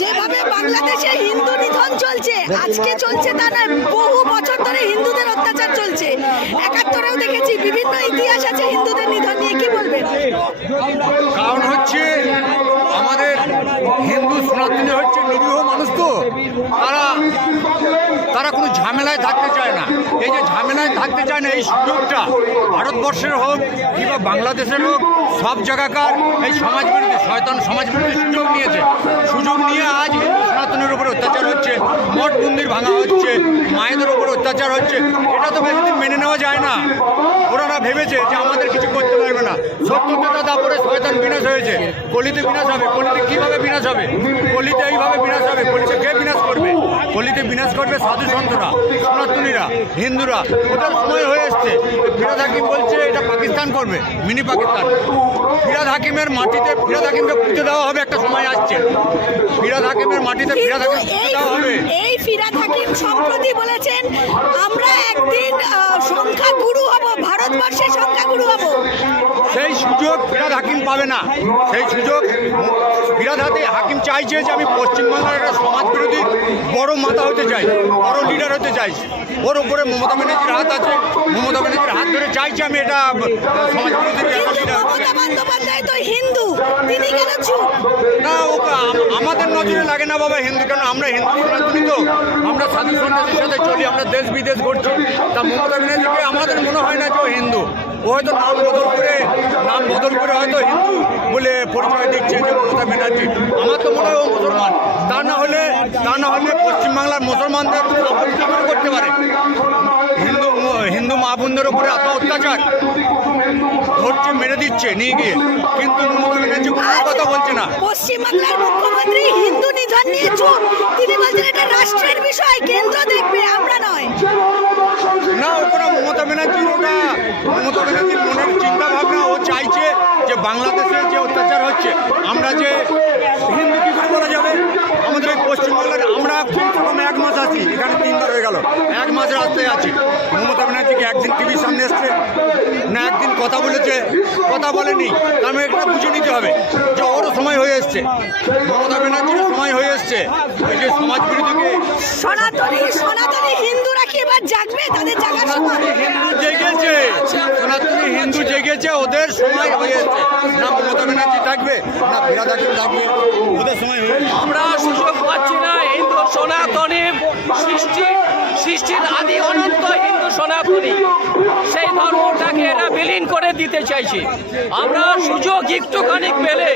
যেভাবে বাংলাদেশে হিন্দু নিধন চলছে আজকে চলছে তা নয় বহু বছর ধরে হিন্দুদের অত্যাচার চলছে। একাত্তরেও দেখেছি বিভিন্ন ইতিহাস আছে হিন্দুদের নিধন নিয়ে কি বলবেন? কারণ হচ্ছে আমাদের হিন্দু সনাতনী হচ্ছে নিরীহ মানুষ তো। তারা তারা কোনো ঝামেলায় থাকতে চায় না। এই যে ঝামেলায় থাকতে চায় না, এই সুযোগটা ভারতবর্ষের হোক কিংবা বাংলাদেশের হোক, সব জায়গাকার এই সমাজ বিরোধী, শয়তান সমাজ বিরোধী সুযোগ নিয়েছে। সুযোগ নিয়ে আজ হিন্দু সনাতনের উপরে অত্যাচার হচ্ছে, মঠ মন্দির ভাঙা হচ্ছে, মায়েদের উপর অত্যাচার হচ্ছে। এটা তো বেশিদিন মেনে নেওয়া যায় না। ওনারা ভেবেছে যে আমাদের কিছু করতে পারবে না। সত্যতা তারপরে শয়তান বিনাশ হয়েছে। কলিতে বিনাশ হবে। কলিতে কীভাবে বিনাশ হবে? কলিতে এইভাবে বিনাশ হবে কলিতে কে বিনাশ কলিতে বিনাশ করবে সাধু সন্তরা, সনাতনীরা, হিন্দুরা। ওটা সময় হয়ে এসছে। ফিরাদ হাকিম বলছে, এটা পাকিস্তান করবে, মিনি পাকিস্তান। ফিরাদ হাকিমের মাটিতে ফিরাদ হাকিমকে পুজো দেওয়া হবে, একটা সময় আসছে। ফিরাদ হাকিমের মাটিতে ফিরাদ হাকিম পুজো দেওয়া হবে। ফিরাদ হাকিম সম্প্রতি বলেছেন, আমরা একদিন সংখ্যা গুরু হব, ভারতবর্ষের সংখ্যা গুরু হব। সেই সুযোগ ফিরাদ হাকিম পাবে না। সেই সুযোগ ফিরাদ হাতে হাকিম চাইছে যে আমি পশ্চিমবাংলার একটা সমাজ বিরোধী বড় মাথা হতে চাই, বড় লিডার হতে চাই। ওর উপরে মমতা ব্যানার্জির হাত আছে। মমতা ব্যানার্জির হাত ধরে চাইছি আমি এটা সমাজ হিন্দু। তিনি কেন না আমাদের নজরে লাগে না বাবা হিন্দু কেন আমরা হিন্দু সনাতনী তো। আমরা সাধু সন্ন্যাসীর সাথে চলি আমরা দেশ বিদেশ করছি তা মমতা ব্যানার্জিকে আমাদের মনে হয় না যে হিন্দু। ও হয়তো নাম বদল করে নাম বদল করে হয়তো হিন্দু বলে পরিচয় দিচ্ছে যে মমতা ব্যানার্জি। আমার তো মনে হয় ও মুসলমান। তা না হলে তা না হলে পশ্চিমবাংলার মুসলমানদের আপত্তি করতে পারে। হিন্দু হিন্দু মা বোনদের উপরে এত অত্যাচার। ধরছে মেরে দিচ্ছে নিয়ে গিয়ে। কিন্তু মমতা ব্যানার্জি কোনো কথা বলছে না। পশ্চিমবাংলার মুখ্যমন্ত্রী হিন্দু নিধন নিয়ে চুপ তিনি বলছেন এটা রাষ্ট্রের বিষয় কেন্দ্র দেখবে আমরা নয়। মমতা ব্যানার্জি ওটা? মমতা ব্যানার্জির মনের চিন্তা ভাবনা ও চাইছে যে বাংলাদেশে যে অত্যাচার হচ্ছে, আমরা যে হিন্দু কী করে বলা যাবে? আমাদের এই পশ্চিমবাংলার, আমরা কম এক মাস আছি, এখানে তিনবার হয়ে গেল, এক মাস রাস্তায় আছি। মমতা ব্যানার্জিকে একদিন টিভির সামনে এসছে না একদিন কথা বলেছে, কথা বলেনি, তার মানে এটা বুঝে নিতে হবে যে ওরও সময় হয়ে এসছে। মমতা ব্যানার্জিরও সময় হয়ে এসছে, ওই যে সমাজ বিরোধীকে সনাতনী সনাতনী হিন্দুরা জাগবে তাদের জাগার সময়। হিন্দু জেগেছে সনাতনী হিন্দু জেগেছে ওদের সময় হয়েছে। না মমতা ব্যানার্জি থাকবে না হাকিম থাকবে ওদের সময় হয়েছে। আমরা সুযোগ পাচ্ছি না হিন্দু সনাতনী সৃষ্টি সৃষ্টির আদি অনন্ত সনাতনী সেই ধর্মটাকে এরা বিলীন করে দিতে চাইছে। আমরা সুযোগ একটুখানি পেলে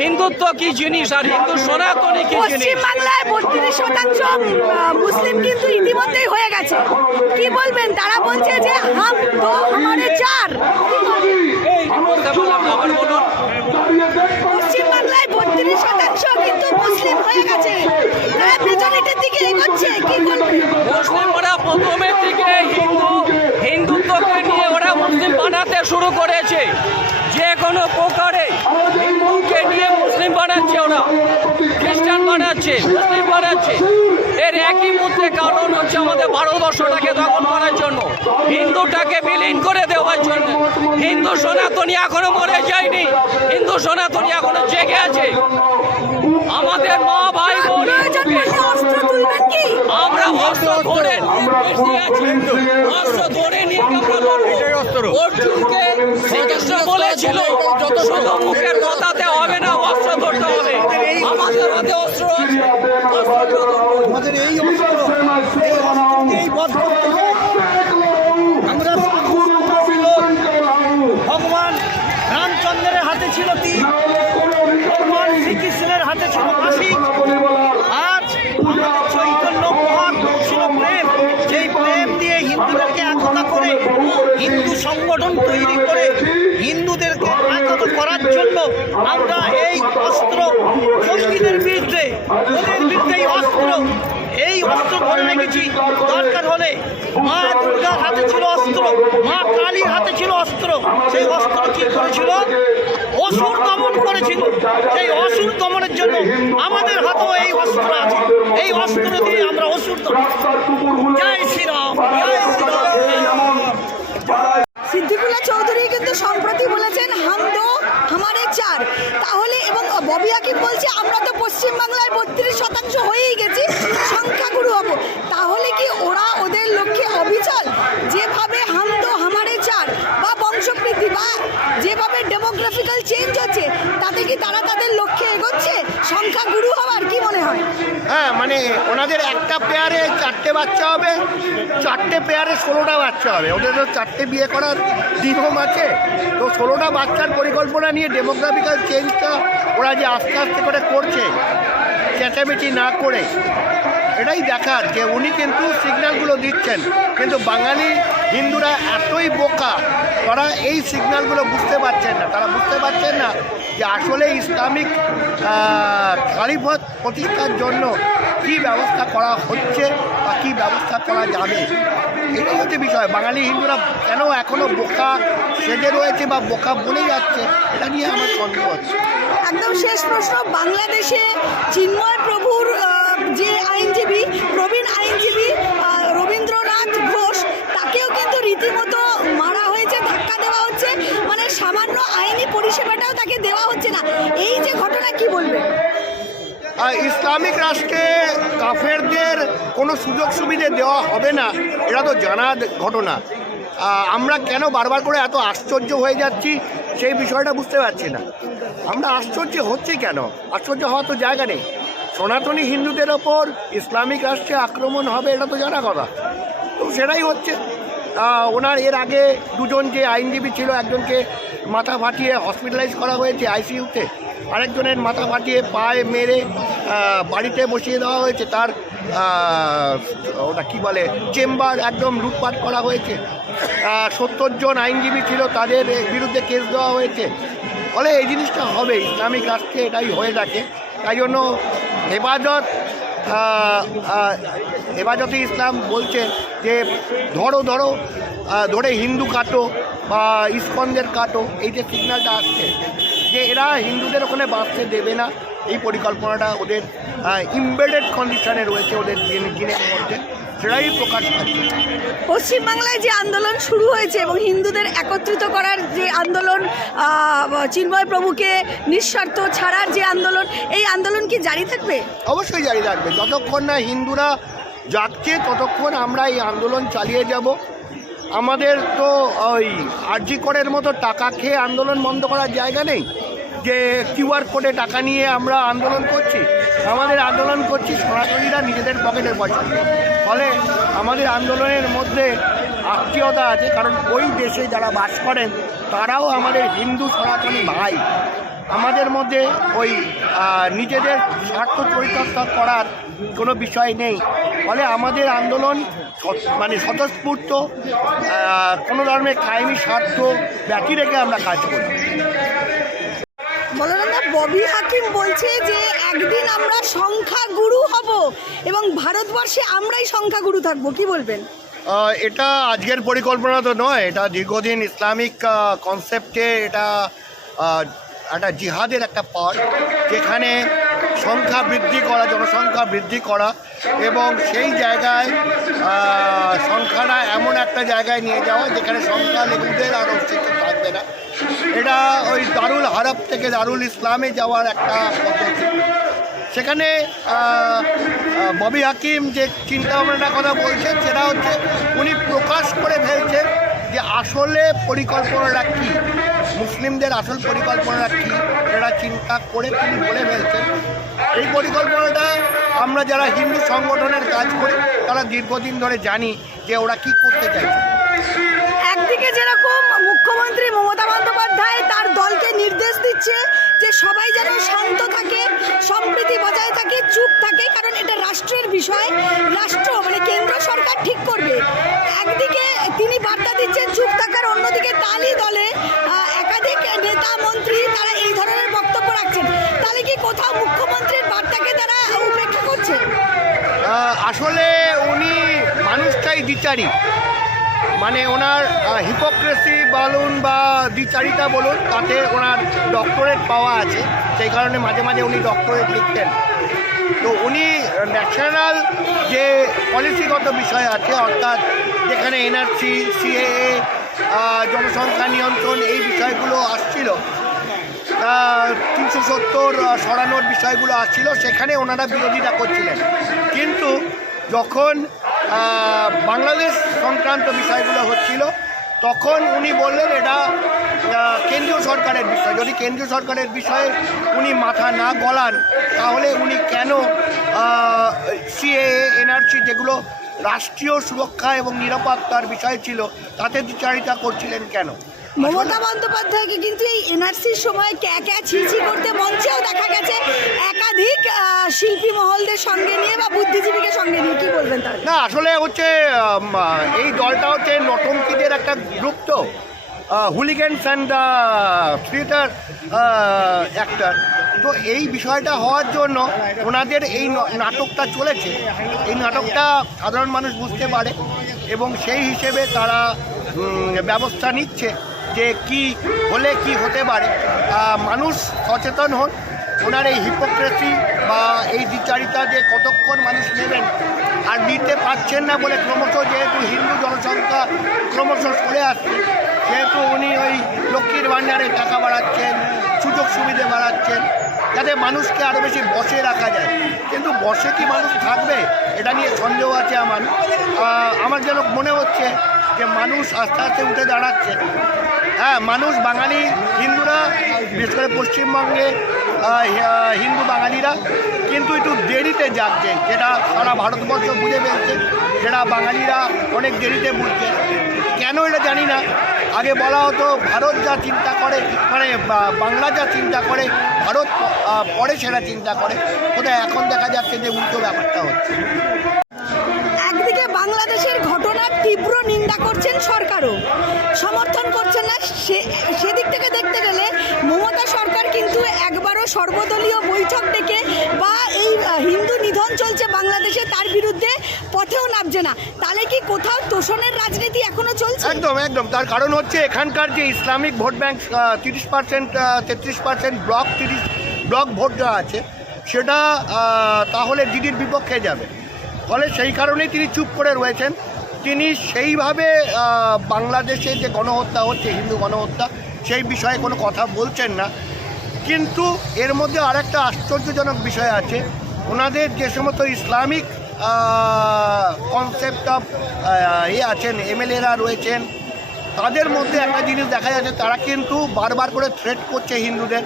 হিন্দুত্ব কি জিনিস আর হিন্দু সনাতনী কি জিনিস? বত্রিশ শতাংশ মুসলিম কিন্তু ইতিমধ্যেই হয়ে গেছে। কি বলবেন? তারা বলছে যে হাম দো আমারে চার। আবার বলুন পশ্চিমবাংলায় বত্রিশ শতাংশ কিন্তু মুসলিম হয়ে গেছে। তারা মেজরিটির দিকে এগোচ্ছে কি বলবেন? মুসলিমরা প্রথমের থেকে হিন্দু হিন্দুত্বকে নিয়ে ওরা মুসলিম বানাতে শুরু করেছে। যে কোনো প্রকারে হিন্দুকে নিয়ে মুসলিম বানাচ্ছে ওরা। খ্রিস্টান বানাচ্ছে মুসলিম বানাচ্ছে। এর একই মধ্যে কারণ হচ্ছে আমাদের ভারতবর্ষটাকে দখল করার জন্য। হিন্দুটাকে বিলীন করে দেওয়ার জন্য। হিন্দু সনাতনী এখনও মরে যায়নি। হিন্দু সনাতনী এখনও জেগে আছে। আমাদের মা ভাই বোন অস্ত্র আমরা অস্ত্র ধরে অস্ত্র ধরে নিয়ে আমরা লড়বো। অর্জুনকে শ্রীকৃষ্ণ বলেছিল শুধু মুখের কথাতে হবে না অস্ত্র ধরতে হবে। আমাদের হাতে অস্ত্র আছে। অস্ত্র আমাদের এই অস্ত্র। এই অস্ত্রকেই বিরুদ্ধে, ওদের বিরুদ্ধে এই অস্ত্র এই অস্ত্র ধরে রেখেছি। দরকার হলে মা দুর্গার হাতে ছিল অস্ত্র, মা কালীর হাতে ছিল অস্ত্র। সেই অস্ত্র কি করেছিল? অসুর দমন করেছিল। সেই অসুর দমনের জন্য আমাদের হাতেও এই অস্ত্র আছে। এই অস্ত্র দিয়ে আমরা অসুর জয় শ্রীরাম, জয় চৌধুরী কিন্তু সম্প্রতি বলেছেন হাম দো চার। তাহলে ববি আকিব বলছে? আমরা তো পশ্চিমবাংলায় বত্রিশ শতাংশ হয়েই গেছি সংখ্যাগুরু হব তাহলে কি ওরা ওদের লক্ষ্যে অবিচল যেভাবে হাম তো হামারে চার বা বংশবৃদ্ধি বা যেভাবে ডেমোগ্রাফিক্যাল চেঞ্জ হচ্ছে তাতে কি তারা তাদের লক্ষ্যে এগোচ্ছে সংখ্যাগুরু হওয়ার কি মনে হয় হ্যাঁ মানে ওনাদের একটা পেয়ারে চারটে বাচ্চা হবে, চারটে পেয়ারে ষোলোটা বাচ্চা হবে। ওদের তো চারটে বিয়ে করার নিয়ম আছে। তো ষোলোটা বাচ্চার পরিকল্পনা নিয়ে ডেমোগ্রাফিক্যাল চেঞ্জটা ওরা যে আস্তে আস্তে করে করছে চেঁচামেচি না করে, এটাই দেখার যে উনি কিন্তু সিগন্যালগুলো দিচ্ছেন। কিন্তু বাঙালি হিন্দুরা এতই বোকা তারা এই সিগন্যালগুলো বুঝতে পারছেন না। তারা বুঝতে পারছেন না যে আসলে ইসলামিক খালিফত প্রতিষ্ঠার জন্য কি ব্যবস্থা করা হচ্ছে বা কী ব্যবস্থা করা যাবে। এটাই হচ্ছে বিষয়। বাঙালি হিন্দুরা কেন এখনও বোকা সেজে রয়েছে বা বোকা বলে যাচ্ছে, এটা নিয়ে আমার সন্দেহ হচ্ছে। একদম শেষ প্রশ্ন। বাংলাদেশে চিন্ময় প্রভুর যে আইনজীবী, প্রবীণ আইনজীবী রবীন্দ্রনাথ ঘোষ, তাকেও কিন্তু রীতিমতো মারা ধাক্কা দেওয়া হচ্ছে মানে সামান্য আইনি পরিষেবাটাও তাকে দেওয়া হচ্ছে না। এই যে ঘটনা কি বলবেন ইসলামিক রাষ্ট্রে কাফেরদের কোনো সুযোগ সুবিধে দেওয়া হবে না, এটা তো জানা ঘটনা। আমরা কেন বারবার করে এত আশ্চর্য হয়ে যাচ্ছি সেই বিষয়টা বুঝতে পারছি না। আমরা আশ্চর্য হচ্ছে কেন? আশ্চর্য হওয়ার তো জায়গা নেই। সনাতনী হিন্দুদের ওপর ইসলামিক রাষ্ট্রে আক্রমণ হবে, এটা তো জানা কথা। তো সেটাই হচ্ছে। ওনার এর আগে দুজন যে আইনজীবী ছিল, একজনকে মাথা ফাটিয়ে হসপিটালাইজ করা হয়েছে আইসিইউতে আরেকজনের মাথা ফাটিয়ে পায়ে মেরে বাড়িতে বসিয়ে দেওয়া হয়েছে। তার ওটা কি বলে, চেম্বার একদম লুটপাট করা হয়েছে। সত্তর জন আইনজীবী ছিল, তাদের বিরুদ্ধে কেস দেওয়া হয়েছে। ফলে এই জিনিসটা হবে ইসলামিক রাষ্ট্রে এটাই হয়ে থাকে। তাই জন্য হেফাজত হেফাজতে ইসলাম বলছে যে ধরো ধরো ধরে হিন্দু কাটো বা ইস্কনদের কাটো, এই যে সিগনালটা আসছে, যে এরা হিন্দুদের ওখানে বাঁচতে দেবে না, এই পরিকল্পনাটা ওদের ইমবেডেড কন্ডিশনে রয়েছে ওদের জিন- মধ্যে। সেটাই প্রকাশ পাচ্ছে। পশ্চিমবাংলায় যে আন্দোলন শুরু হয়েছে এবং হিন্দুদের একত্রিত করার যে আন্দোলন চিন্ময় প্রভুকে নিঃস্বার্থ ছাড়ার যে আন্দোলন এই আন্দোলন কি জারি থাকবে? অবশ্যই জারি থাকবে। যতক্ষণ না হিন্দুরা জাগছে ততক্ষণ আমরা এই আন্দোলন চালিয়ে যাব। আমাদের তো ওই আরজি করের মতো টাকা খেয়ে আন্দোলন বন্ধ করার জায়গা নেই। যে কিউআর কোডে টাকা নিয়ে আমরা আন্দোলন করছি আমাদের আন্দোলন করছি সরাসরিরা নিজেদের পকেটের পয়সা। ফলে আমাদের আন্দোলনের মধ্যে আত্মীয়তা আছে, কারণ ওই দেশে যারা বাস করেন, তারাও আমাদের হিন্দু সনাতনী ভাই। আমাদের মধ্যে ওই নিজেদের স্বার্থ পরিচর্যা করার কোনো বিষয় নেই। ফলে আমাদের আন্দোলন মানে স্বতঃস্ফূর্ত কোনো ধরনের কায়েমি স্বার্থ ব্যতি রেখে আমরা কাজ করি। বলরামদা ববি হাকিম বলছে যে একদিন আমরা সংখ্যাগুরু হব এবং ভারতবর্ষে আমরাই সংখ্যাগুরু থাকব, কি বলবেন? এটা আজকের পরিকল্পনা তো নয়, এটা দীর্ঘদিন ইসলামিক কনসেপ্টে এটা একটা জিহাদের একটা পার্ট যেখানে সংখ্যা বৃদ্ধি করা, জনসংখ্যা বৃদ্ধি করা এবং সেই জায়গায় সংখ্যাটা এমন একটা জায়গায় নিয়ে যাওয়া যেখানে সংখ্যা লেগুদের আর অস্তিত্ব থাকবে না। এটা ওই দারুল হারাব থেকে দারুল ইসলামে যাওয়ার একটা পদ্ধতি। সেখানে ববি হাকিম যে চিন্তা ভাবনার কথা বলছেন, সেটা হচ্ছে উনি প্রকাশ করে ফেলছেন যে আসলে পরিকল্পনাটা কী? মুসলিমদের আসল পরিকল্পনাটা কী? সেটা চিন্তা করে তিনি বলে ফেলছেন। এই পরিকল্পনাটা আমরা যারা হিন্দু সংগঠনের কাজ করি, তারা দীর্ঘদিন ধরে জানি যে ওরা কি করতে চাইছে। একদিকে যেরকম মুখ্যমন্ত্রী মমতা বন্দ্যোপাধ্যায় তার দলকে নির্দেশ দিচ্ছে যে সবাই যেন শান্ত থাকে সম্প্রীতি বজায় থাকে, চুপ থাকে, কারণ এটা রাষ্ট্রের বিষয়, রাষ্ট্র মানে কেন্দ্র সরকার ঠিক করবে। একদিকে তিনি বার্তা দিচ্ছেন চুপ থাকার, অন্যদিকে তালি দলে একাধিক নেতা, মন্ত্রী তারা এই ধরনের বক্তব্য রাখছেন। তাহলে কি কোথাও মুখ্যমন্ত্রীর বার্তাকে তারা উপেক্ষা করছে? আসলে উনি মানুষটাই দ্বিচারী মানে ওনার হিপোক্রেসি বলুন বা দ্বিচারিতা বলুন, তাতে ওনার ডক্টরেট পাওয়া আছে। সেই কারণে মাঝে মাঝে উনি ডক্টরেট লিখতেন। তো উনি ন্যাশনাল যে পলিসিগত বিষয় আছে, অর্থাৎ যেখানে এনআরসি সিএএ জনসংখ্যা নিয়ন্ত্রণ, এই বিষয়গুলো আসছিল তিনশো সত্তর সরানোর বিষয়গুলো আসছিল, সেখানে ওনারা বিরোধিতা করছিলেন। কিন্তু যখন বাংলাদেশ সংক্রান্ত বিষয়গুলো হচ্ছিল। তখন উনি বললেন, এটা কেন্দ্রীয় সরকারের বিষয়। যদি কেন্দ্রীয় সরকারের বিষয়ে উনি মাথা না গলান, তাহলে উনি কেন সিএ, এনআরসি যেগুলো রাষ্ট্রীয় সুরক্ষা এবং নিরাপত্তার বিষয় ছিল, তাতে বিচারিতা করছিলেন কেন? মমতা বন্দ্যোপাধ্যায়কে কিন্তু এই এনআরসির সময় ক্যা ক্যা ছিছি করতে মঞ্চেও দেখা গেছে। একাধিক শিল্পী মহলদের সঙ্গে নিয়ে বা বুদ্ধিজীবীকে সঙ্গে নিয়ে, কি বলবেন না, আসলে হচ্ছে এই দলটা হচ্ছে নটঙ্কিদের একটা গ্রুপ তো। Hooligans and theatre actor. তো এই বিষয়টা হওয়ার জন্য ওনাদের এই নাটকটা চলেছে। এই নাটকটা সাধারণ মানুষ বুঝতে পারে এবং সেই হিসেবে তারা ব্যবস্থা নিচ্ছে। যে কি হলে কি হতে পারে মানুষ সচেতন হন, ওনার এই হিপোক্রেসি বা এই দ্বিচারিতা যে কতক্ষণ মানুষ নেবেন আর নিতে পারছেন না বলে ক্রমশ যেহেতু হিন্দু জনসংখ্যা ক্রমশ চলে আসছে যেহেতু উনি ওই লক্ষ্মীর ভাণ্ডারে টাকা বাড়াচ্ছেন, সুযোগ সুবিধে বাড়াচ্ছেন, যাতে মানুষকে আরও বেশি বসে রাখা যায়। কিন্তু বসে কি মানুষ থাকবে? এটা নিয়ে সন্দেহ আছে আমার। আমার যেন মনে হচ্ছে যে মানুষ আস্তে আস্তে উঠে দাঁড়াচ্ছে। হ্যাঁ মানুষ, বাঙালি, হিন্দুরা, বিশেষ করে পশ্চিমবঙ্গে হিন্দু বাঙালিরা কিন্তু একটু দেরিতে জাগছে যেটা সারা ভারতবর্ষ বুঝে ফেলছে, সেটা বাঙালিরা অনেক দেরিতে বুঝছে কেন এটা জানি না। আগে বলা হতো, ভারত যা চিন্তা করে মানে বাংলা যা চিন্তা করে, ভারত পরে সেটা চিন্তা করে, কোথায় এখন দেখা যাচ্ছে যে উল্টো ব্যাপারটা হচ্ছে। একদিকে বাংলাদেশের ঘটনার তীব্র নিন্দা করছেন সরকারও। সমর্থন করছেন না। সে, সেদিক থেকে দেখতে গেলে মমতা সরকার কিন্তু একবারও সর্বদলীয় বৈঠক ডেকে বা এই হিন্দু নিধন চলছে বাংলাদেশে, তার বিরুদ্ধে পথেও নামছে না। তাহলে কি কোথাও তোষণের রাজনীতি এখনও চলছে? একদম একদম। তার কারণ হচ্ছে এখানকার যে ইসলামিক ভোট ব্যাংক তিরিশ পার্সেন্ট তেত্রিশ পার্সেন্ট ব্লক তিরিশ, ব্লক ভোট যা আছে, সেটা তাহলে দিদির বিপক্ষে যাবে। ফলে সেই কারণেই তিনি চুপ করে রয়েছেন। তিনি সেইভাবে বাংলাদেশে যে গণহত্যা হচ্ছে, হিন্দু গণহত্যা, সেই বিষয়ে কোনো কথা বলছেন না। কিন্তু এর মধ্যে আরেকটা আশ্চর্যজনক বিষয় আছে। ওনাদের যে সমস্ত ইসলামিক কনসেপ্ট অফ ইয়ে আছেন, এমএলএরা রয়েছেন, তাদের মধ্যে একটা জিনিস দেখা যাচ্ছে, তারা কিন্তু বারবার করে থ্রেট করছে হিন্দুদের।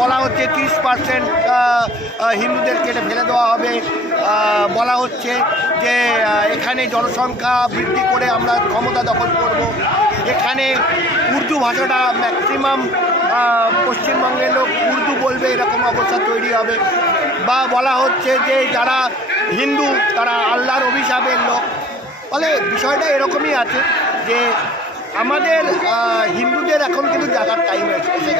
বলা হচ্ছে তিরিশ পার্সেন্ট হিন্দুদের কেটে ফেলে দেওয়া হবে। বলা হচ্ছে যে এখানে জনসংখ্যা বৃদ্ধি করে আমরা ক্ষমতা দখল করব। এখানে উর্দু ভাষাটা ম্যাক্সিমাম পশ্চিমবঙ্গের লোক উর্দু বলবে, এরকম অবস্থা তৈরি হবে। বা বলা হচ্ছে যে, যারা হিন্দু, তারা আল্লাহর অভিশাপের লোক। ফলে বিষয়টা এরকমই আছে যে, আমাদের হিন্দুদের এখন কিন্তু জাগার টাইম এসে